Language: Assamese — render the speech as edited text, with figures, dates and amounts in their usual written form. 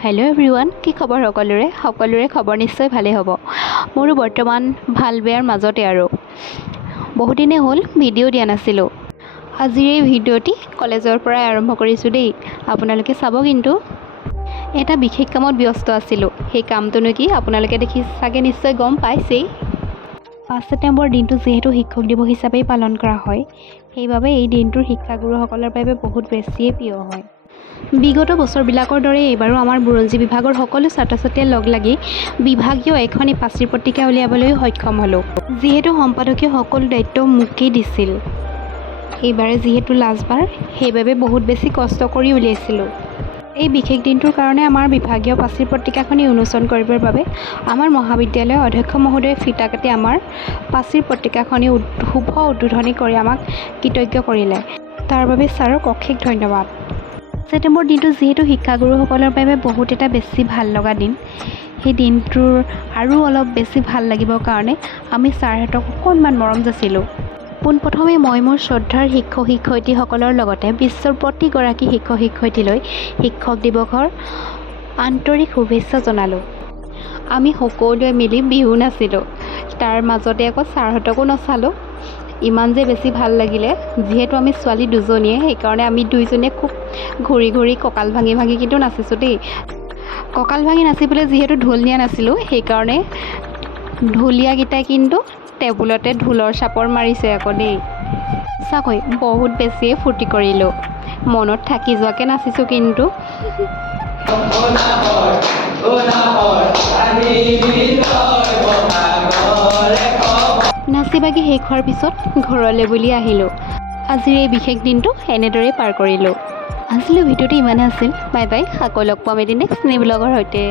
हेलो एवरीवन কি খবৰ সকলোৰে খবৰ নিশ্চয় ভালে হ'ব মোৰো বৰ্তমান ভাল বেয়াৰ মাজতে আৰু বহুদিনে হ'ল ভিডিও দিয়া নাছিলো আজিৰ এই ভিডিওটি কলেজৰ পৰা আৰম্ভ কৰিছো দেই আপোনালোকে চাব কিন্তু এটা বিশেষ কামত ব্যস্ত আছিলো সেই কামটোনো কি আপোনালোকে দেখি চাগে নিশ্চয় গম পাইছেই 5 ছেপ্টেম্বৰ দিনটো যেহেতু শিক্ষক দিৱস হিচাপে পালন কৰা হয় সেইবাবে এই দিনটোৰ শিক্ষাগুৰুসকলৰ বাবে বহুত বেছিয়ে প্ৰিয় হয় বিগত বছৰবিলাকৰ দৰে এবাৰো আমাৰ বুৰঞ্জী বিভাগৰ সকলো ছাত্ৰ-ছাত্ৰীয়ে লগ লাগি বিভাগীয় এখনি পাচিৰ পত্ৰিকা উলিয়াবলৈ সক্ষম হলো যেহেতু সম্পাদকীয় সকলো দায়িত্ব মোকেই দিছিল এইবাৰে যেহেতু লাজবাৰ সেইবাবে বহুত বেছি কষ্ট কৰি উলিয়াইছিলো এই বিশেষ দিনটোৰ কাৰণে আমাৰ বিভাগীয় পাচিৰ পত্ৰিকাখনি উন্মোচন কৰিবৰ বাবে আমাৰ মহাবিদ্যালয়ৰ অধ্যক্ষ মহোদয়ে ফিতা কাটি আমাৰ পাচিৰ পত্ৰিকাখনি শুভ উদ্বোধনী কৰি আমাক কৃতজ্ঞ কৰিলে তাৰ বাবে ছাৰক অশেষ ধন্যবাদ ছেপ্টেম্বৰ দিনটো যেহেতু শিক্ষাগুৰুসকলৰ বাবে বহুত এটা বেছি ভাল লগা দিন সেই দিনটোৰ আৰু অলপ বেছি ভাল লাগিবৰ কাৰণে আমি ছাৰহঁতক অকণমান মৰম যাচিলোঁ পোনপ্ৰথমে মই মোৰ শ্ৰদ্ধাৰ শিক্ষক শিক্ষয়িত্ৰীসকলৰ লগতে বিশ্বৰ প্ৰতিগৰাকী শিক্ষক শিক্ষয়িত্ৰীলৈ শিক্ষক দিৱসৰ আন্তৰিক শুভেচ্ছা জনালোঁ আমি সকলোৱে মিলি বিহু নাচিলোঁ তাৰ মাজতে আকৌ ছাৰহঁতকো নচালোঁ ইমান যে বেছি ভাল লাগিলে যেহেতু আমি ছোৱালী দুজনীয়ে সেইকাৰণে আমি দুইজনীয়ে খুব ঘূৰি ঘূৰি কঁকাল ভাঙি ভাঙি কিন্তু নাচিছোঁ দেই কঁকাল ভাঙি নাচিবলৈ যিহেতু ঢোল নিয়া নাছিলোঁ সেইকাৰণে ঢুলীয়াকেইটাই কিন্তু টেবুলতে ঢোলৰ চাপৰ মাৰিছে আকৌ দেই চাকৈ বহুত বেছিয়ে ফূৰ্তি কৰিলোঁ মনত থাকি যোৱাকৈ নাচিছোঁ কিন্তু নাচি বাগি শেষ হোৱাৰ পিছত ঘৰলৈ বুলি আহিলোঁ আজিৰ এই বিশেষ দিনটো এনেদৰেই পাৰ কৰিলোঁ আজিলৈ ভিডিঅ'টো ইমানে আছিল বাই বাই আকৌ লগ পাম এদিন নেক্সট ব্লগৰ সৈতে